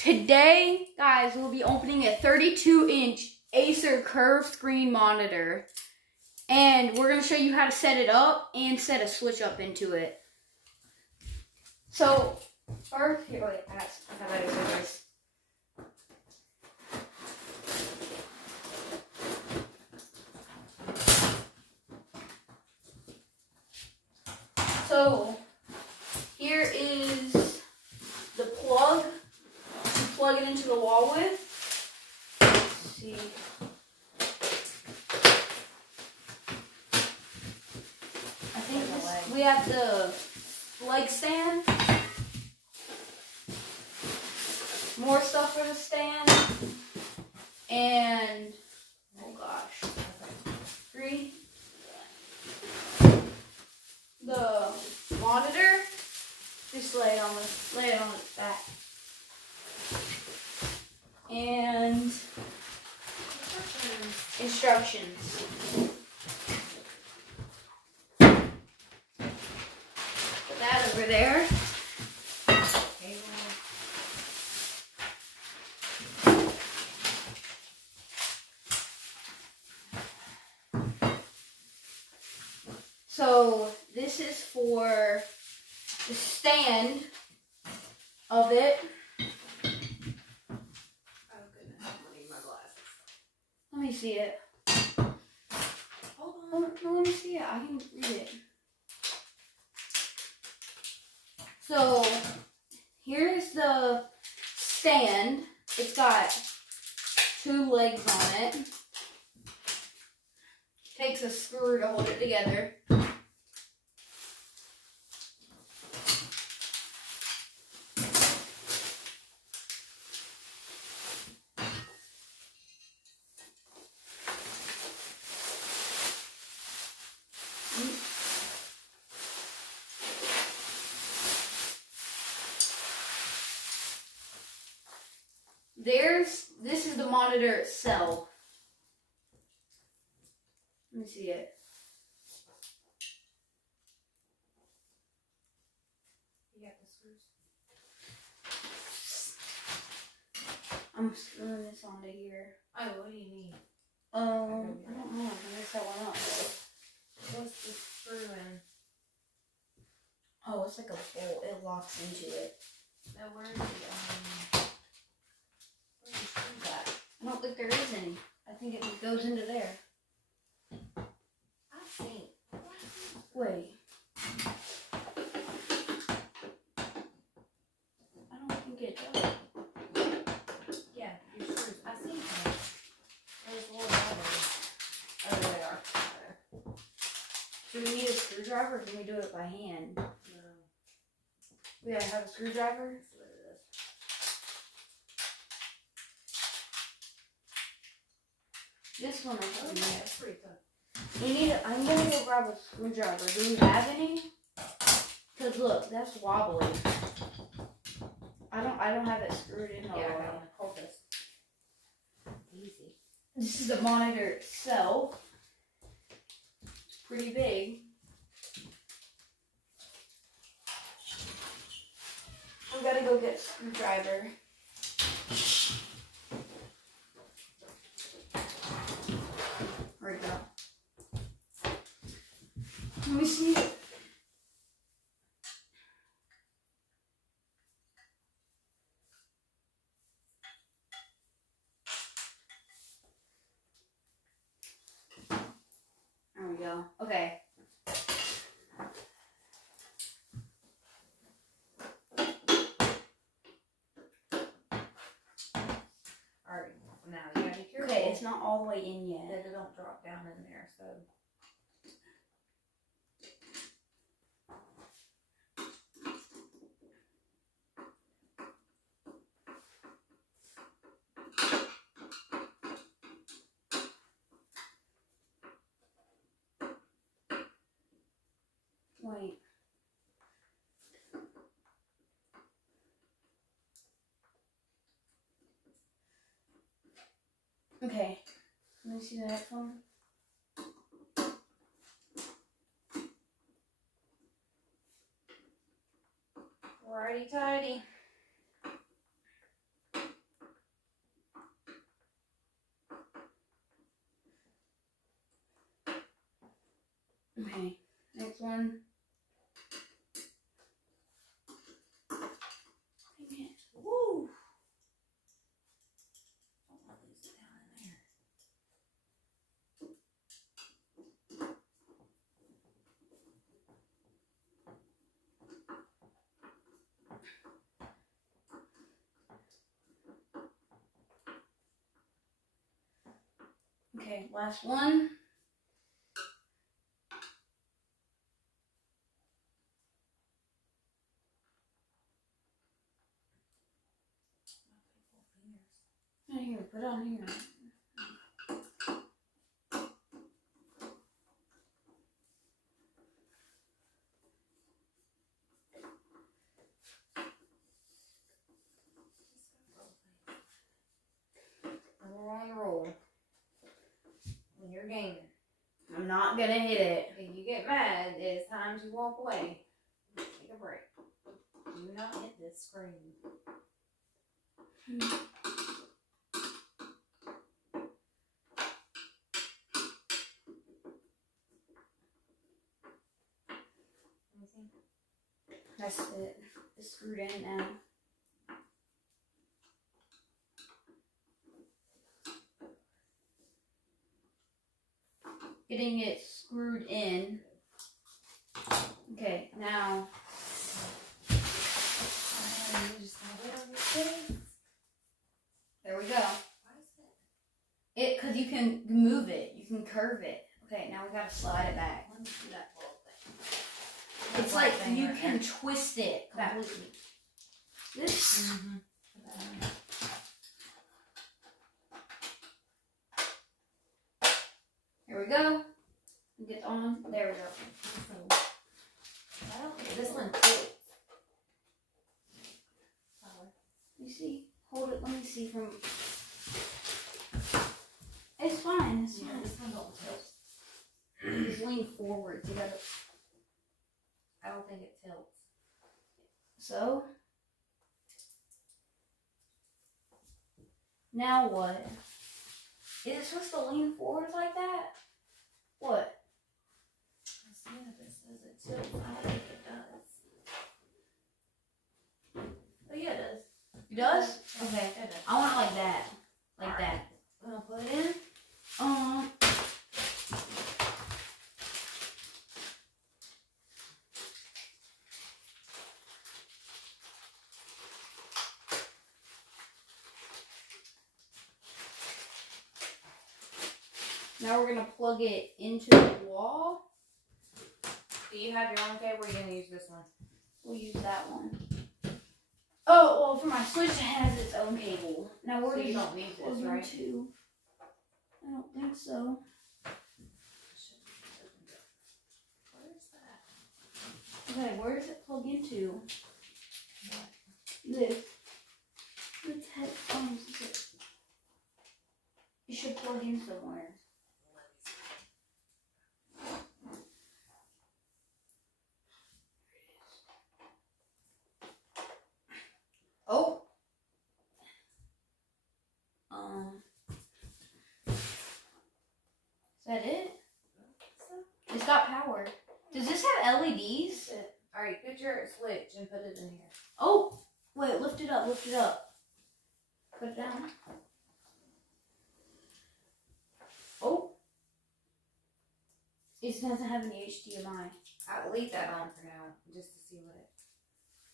Today, guys, we'll be opening a 32-inch Acer curved screen monitor. And we're going to show you how to set it up and set a switch up into it. So, first, here, wait, I have better scissors. So, here is the plug to plug it into the wall with. Let's see. I think we have the leg stand. More stuff for the stand. And, oh gosh. 3. The monitor. Just lay it on its back. And instructions. Put that over there. So this is for the stand of it. Oh goodness, I need my glasses. Let me see it. Hold on, no, let me see it. I can read it. So here's the stand. It's got 2 legs on it. Takes a screw to hold it together. This is the monitor itself. Let me see it. You got the screws? I'm screwing this onto here. Oh, what do you need? I don't know. I guess that one up. What's the screw in? Oh, it's like a bolt. It locks into it. No, where's the screw at? I don't think there is any. I think it just goes into there. I think. Wait. I don't think it does. Yeah, your screws. I see them. There's one over. Oh, there they are. There. Do we need a screwdriver or can we do it by hand? No. We gotta have a screwdriver? That's what it is. This one I think we Yeah, need. it's pretty tough. I'm gonna go grab a screwdriver. Do we have any? Cause look, that's wobbly. I don't have it screwed in all the Yeah, I way. got one. Hold this. Easy. This is the monitor itself. It's pretty big. We gotta go get a screwdriver. Where'd it go? Let me see it. There we go. Okay. Alright, now you gotta be careful. Okay, it's not all the way in yet. that it don't drop down in there, so. Wait. Okay. Let me see the next one. Righty tighty. Okay, next one. Woo! Don't want to lose it down in there. Okay, last one. Right here, put it on here. And we're on the roll. When you're gaming. I'm not gonna hit it. If you get mad, it's time to walk away. Take a break. Do not hit this screen. That's it. It's screwed in now. Getting it screwed in. Okay, now. There we go. Why is it? Because you can move it. You can curve it. Okay, now we gotta slide it back. Let me see that little thing. It's like you can twist it completely. This. Mm-hmm. Here we go. Get on. There we go. This one too. You see? Hold it. Let me see from. It's fine. It's fine. This one don't tilt. Just lean forward together. I don't think it tilts. So. Now what? Is it supposed to lean forward like that? What? I see if it says it tilts. I don't think it does. Oh yeah, it does. It does? Okay. It does. I want it like that. Like that. I'm gonna put it in. Now we're gonna plug it into the wall. Do you have your own cable or are you gonna use this one? We'll use that one. Oh, well, for my Switch, it has its own cable. Now, where So do you don't need this, right? To? I don't think so. Where is that? Okay, where does it plug into? What? This. This headphones. It should plug in somewhere. Oh. Is that it? It's got power. Does this have LEDs? Alright, get your switch and put it in here. Oh, wait, lift it up, lift it up. Put it down. Oh. It doesn't have any HDMI. I'll leave that on for now, just to see what it...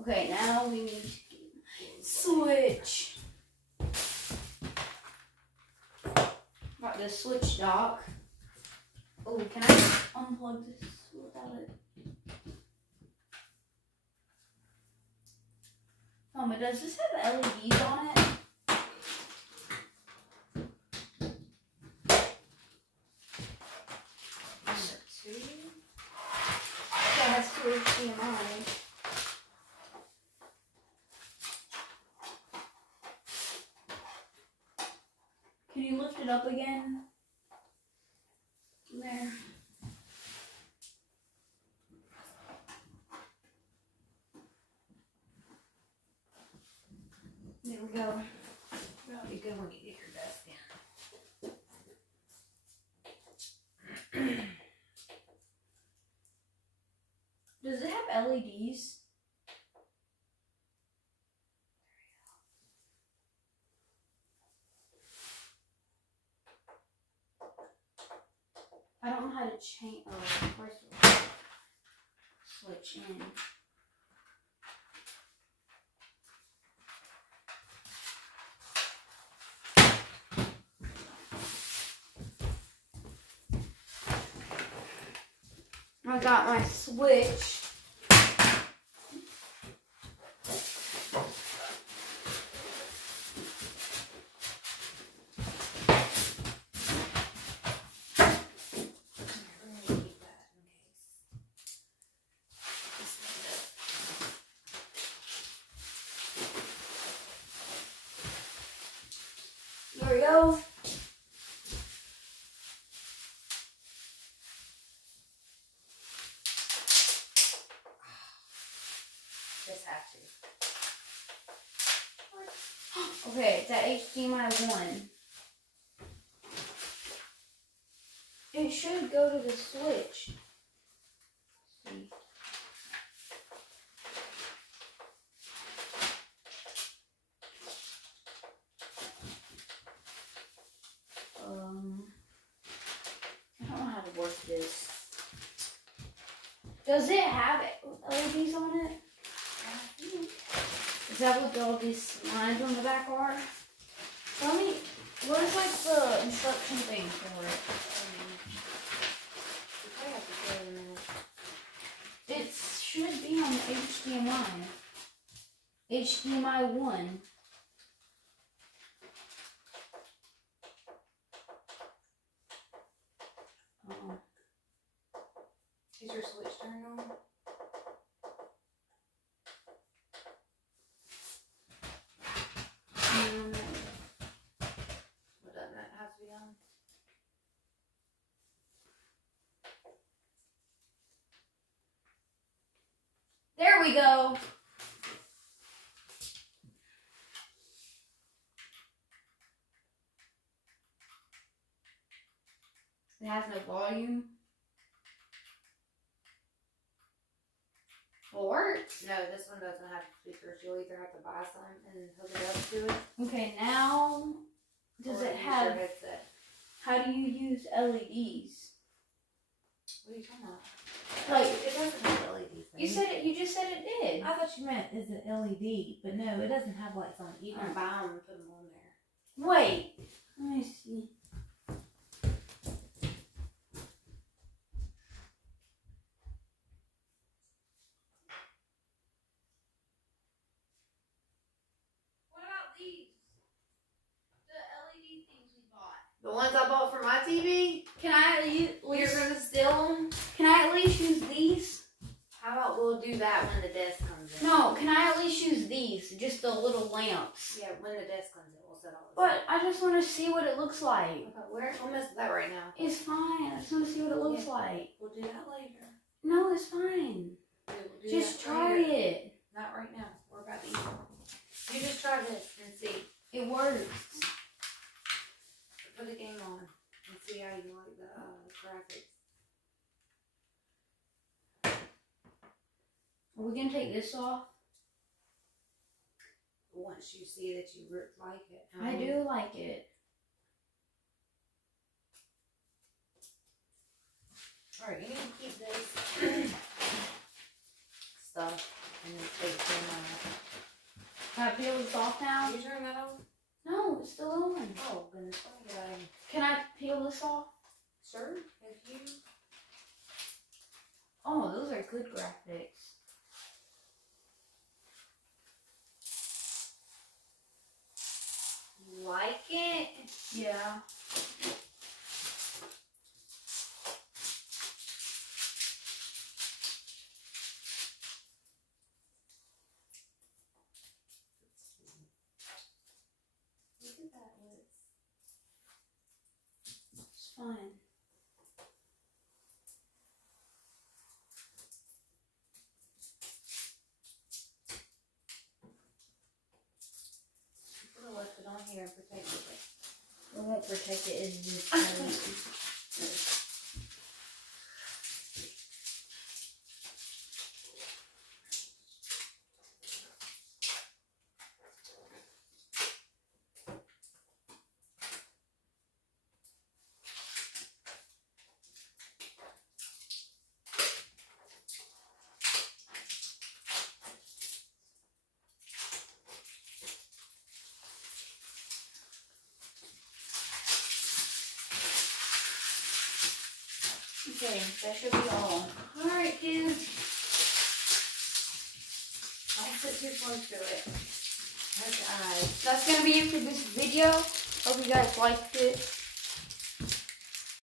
Okay, now we need to switch. Got the switch dock. Oh, can I unplug this without it? Mama, does this have LEDs on it? Number 2? Yeah, it has 2 HDMI. Can you lift it up again? There. There we go. That'll be good when you get your desk in. LEDs? I don't know how to change. Oh, of course, switch in. I got my switch. There we go. Just have to. Okay, it's at HDMI 1. It should go to the switch. Let's see. I don't know how to work this. Does it have LEDs on it? Is that what all these lines on the back are? Tell me, where's like the instruction thing for it? It should be on the HDMI. HDMI 1. Is your switch turned on? What doesn't that have to be on? There we go. It has no volume. Or No, this one doesn't have speakers. You'll either have to buy some and hook it up to it. okay, now does it have? Your headset. How do you use LEDs? What are you talking about? Like It doesn't have LEDs. you said it. You just said it did. I thought you meant is it LED, but no, it doesn't have lights on it You either. can buy them and put them on there. Wait. Let me see. What about these? The LED things we bought. The ones I bought for my TV? Can I at least? You're gonna steal them? Can I at least use these? How about we'll do that when the desk comes in? No. Can I at least use these? Just the little lamps. Yeah, when the desk comes in, we'll set all this. But I just want to see what it looks like. Okay, we'll mess with that right now. It's fine. I just want to see what it looks like. We'll do that later. No, it's fine. We'll do Just that try later. it. Not right now. We're about to eat. You just try this and see. It works. Put the game on and see how you like the graphics. Are we gonna take this off? Once you see that you like it. I do like it. Alright, you need to keep this stuff and then take them out. Can I peel this off now? You turn that on? No, it's still on. Oh, goodness. Let me get out of here. Can I peel this off? Sure, if you... Oh, those are good graphics. Like it? Yeah. Look at that list. It's fine. You could have left it on here and protected it. It won't protect it. It's just Okay, that should be all. Alright, kids. I'll sit too close to it. That's gonna be it for this video. Hope you guys liked it.